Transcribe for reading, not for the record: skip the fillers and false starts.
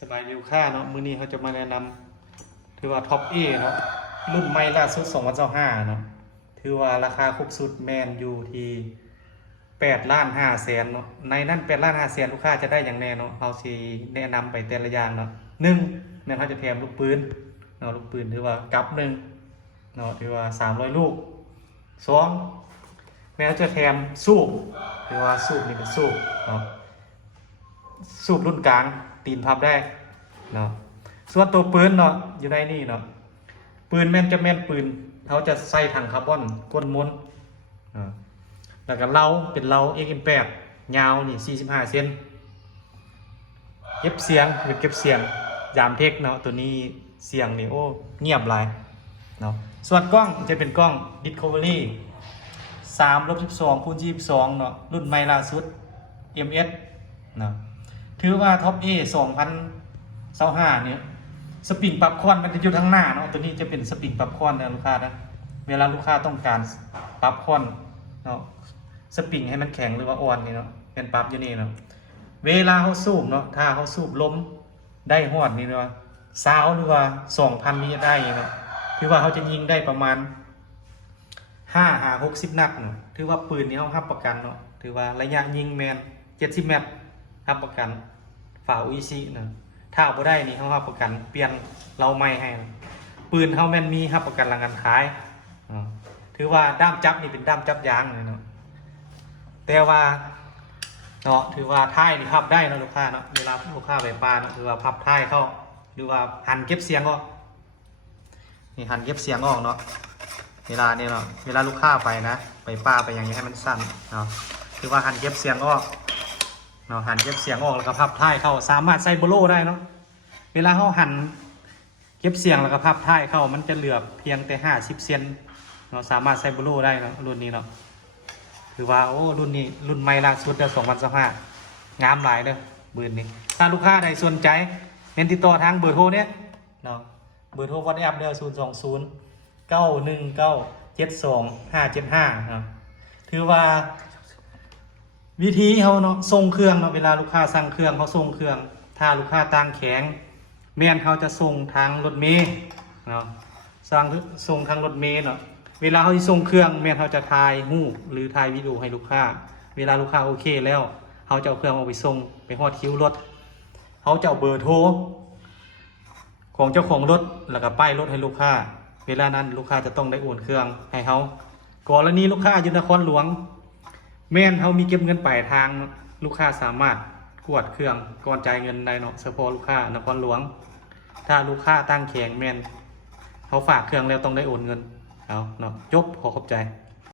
สบายวิวค่าเนาะมื้อนี้เขาจะมาแนะนำถือว่าท็อปเอเนาะรุ่นใหม่ล่าสุด2025เนาะถือว่าราคาครบสุดแมนอยู่ที่8,500,000เนาะในนั้น8,500,000ลูกค้าจะได้อย่างแน่เนาะเฮาสิแนะนำไปแต่ละอย่างเนาะ1แม่นเฮาจะแถมลูกปืนเนาะลูกปืนถือว่ากับ1เนาะถือว่า300ลูก2แม่นเฮาจะแถมสูบถือว่าสูบนี่เป็นสูบเนาะสูบรุ่นกลางตีนพับได้เนาะส่วนตัวปืนเนาะอยู่ในนี่เนาะปืนแม่นจะแม่นปืนเขาจะใส่ถังคาร์บอนก้นม้วนแล้วก็เป็นเรา XM8 ยาวนี่45เซนเก็บเสียงหรือเก็บเสียงยามเทคเนาะตัวนี้เสียงนี่โอ้เงียบหลายเนาะส่วนกล้องจะเป็นกล้อง Discovery 3/12x22 เนาะรุ่นใหม่ล่าสุด MS เนาะถือว่าท็อป A 2025เนี่ยสปริงปรับควันมันจะอยู่ทางหน้าเนาะตัวนี้จะเป็นสปริงปรับควันนะลูกค้านะเวลาลูกค้าต้องการปรับควันเนาะสปริงให้มันแข็งหรือว่าอ่อนนี่เนาะเป็นปรับอยู่นี่เนาะเวลาเขาสูบเนาะถ้าเขาสูบลมได้ฮอดนี่เนาะซาวหรือว่า 2,000 วิได้เนาะถือว่าเขาจะยิงได้ประมาณ60 นัดเนาะถือว่าปืนนี้เขารับประกันเนาะถือว่าระยะยิงแมน70 เมตรรับประกันฝา UEC นะถ้าเอาบ่ได้นี่เขารับประกันเปลี่ยนเราไม่ให้นะปืนเขาแม่นมีรับประกันหลังการขายถือว่าด้ามจับนี่เป็นด้ามจับยางเลยเนาะแต่ว่าเนาะถือว่าท้ายนี่พับได้นะลูกค้าเนาะเวลาลูกค้าไปปลาเนาะถือว่าพับท้ายเข้าหรือว่าหันเก็บเสียงออกนี่หันเก็บเสียงออกเนาะเวลานี่เนาะเวลาลูกค้าไปนะไปปลาไปอย่างนี้ให้มันสั้นเนาะถือว่าหันเก็บเสียงออกเนาะหันเก็บเสียงออกแล้วก็พับท้ายเข้าสามารถใส่โบโล่ได้เนาะเวลาเขาหันเก็บเสียงแล้วก็พับท้ายเข้ามันจะเหลือเพียงแต่50 เซนเราสามารถใส่โบโล่ได้เนาะรุ่นนี้เนาะถือว่าโอ้รุ่นนี้รุ่นใหม่ล่าสุดเดือน2025งามหลายเด้อปืนนี้ถ้าลูกค้าใดสนใจเน้นติดต่อทางเบอร์โทรเนี้ยเนาะเบอร์โทรวอทแอปเด้อ020 919 72 575เนาะถือว่าวิธีเขาเนาะส่งเครื่องเนาะเวลาลูกค้าสั่งเครื่องเขาส่งเครื่องถ้าลูกค้าต่างแข็งแม่นเขาจะส่งทางรถเมล์เนาะส่งทางรถเมล์เนาะเวลาเขาส่งเครื่องแม่นเขาจะถ่ายรูปหรือถ่ายวิดีโอให้ลูกค้าเวลาลูกค้าโอเคแล้วเขาจะเอาเครื่องเอาไปส่งไปฮอดคิวรถเขาจะเอาเบอร์โทรของเจ้าของรถแล้วก็ป้ายรถให้ลูกค้าเวลานั้นลูกค้าจะต้องได้โอนเครื่องให้เขากรณีลูกค้าอยู่นครหลวงแม่นเขามีเก็บเงินปลายทางลูกค้าสามารถกวดเครื่องก่อนจ่ายเงินได้เนาะเฉพาะลูกค้านครหลวงถ้าลูกค้าตั้งแข็งแม่นเขาฝากเครื่องแล้วต้องได้โอนเงินเอาเนาะจบขอขอบใจ